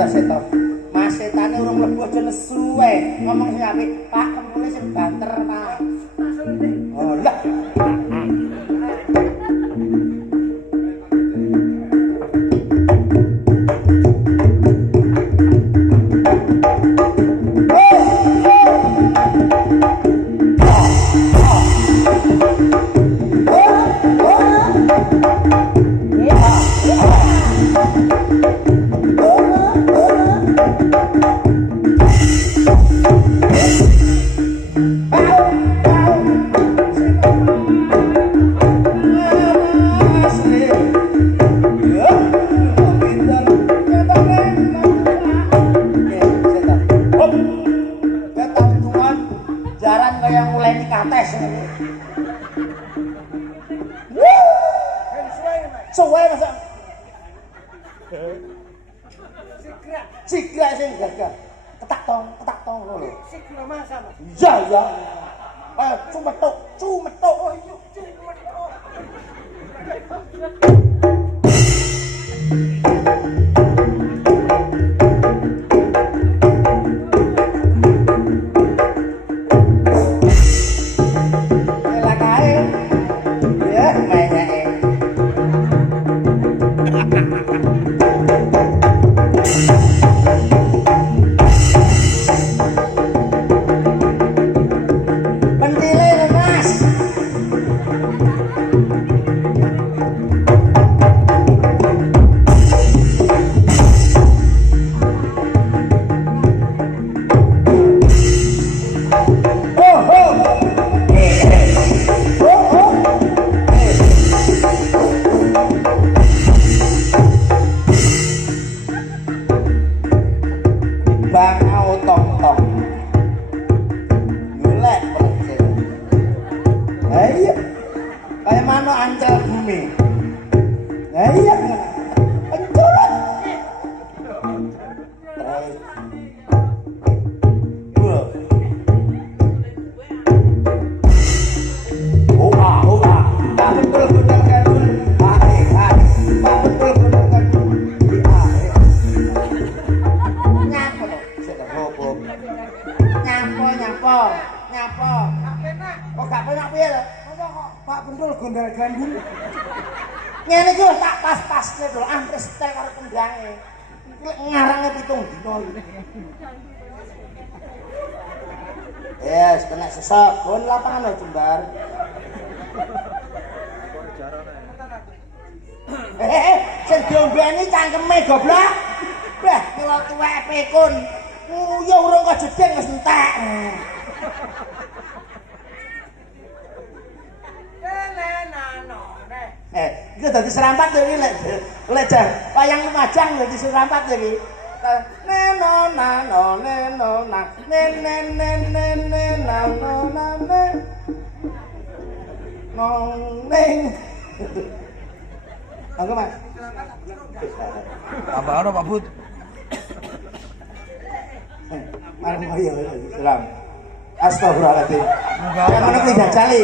to seto. Mas setane urung mlebu aja nesu wae. Ngomong sing apik, Pak kempule sing banter, Pak. Oh, lah. Sigra sing gagah. Ketak tong lho. Sigra masa, Mas. Iya, iya. Ayo cumetuk. Oh, iya, cumetuk. Yes, kena sesek. Gon lapangan lho, Jembar. Sing diombeni cangkeme goblok. Bah, kula tuwek pekun. Nguyu urung kok jedeng wis entek. Iki dadi serampat lho iki lek wayang Lumajang dadi serampat lho iki. Neno na no neno na nen nen nen nen nen na no na ne nong neng. Anggo Mas. Apa ono Pak Bud? Mari ayo salam. Astagfirullahaladzim. Yang mana kuwi jajali.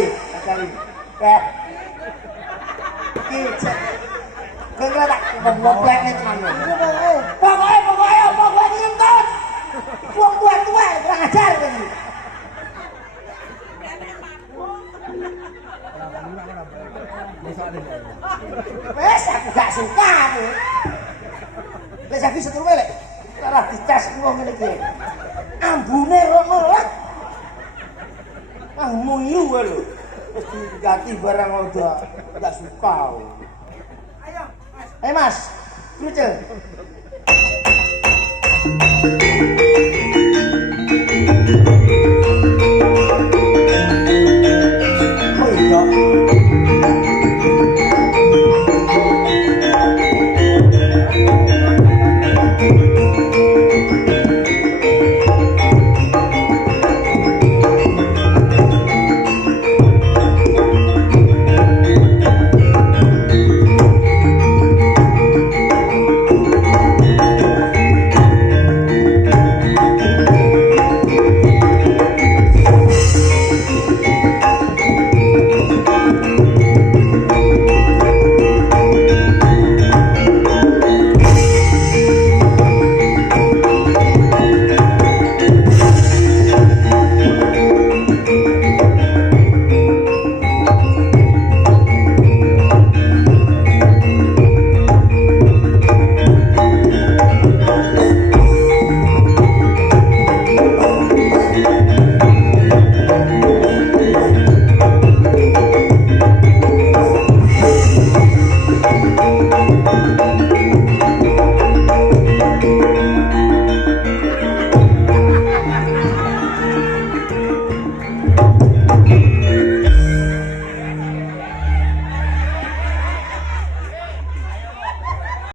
Kayak iki kira tak ngoplek nek ngono. Pokoke ngentos. Wong tua-tua kurang ajar iki. Wes aku gak suka aku. Wes aku setruk lek. Ora dicas wong ngene iki. Ambune rono lah. Ah muyu wae lho. Wis diganti barang udah gak suka. Ayo, Mas. Ayo Mas. Lucu.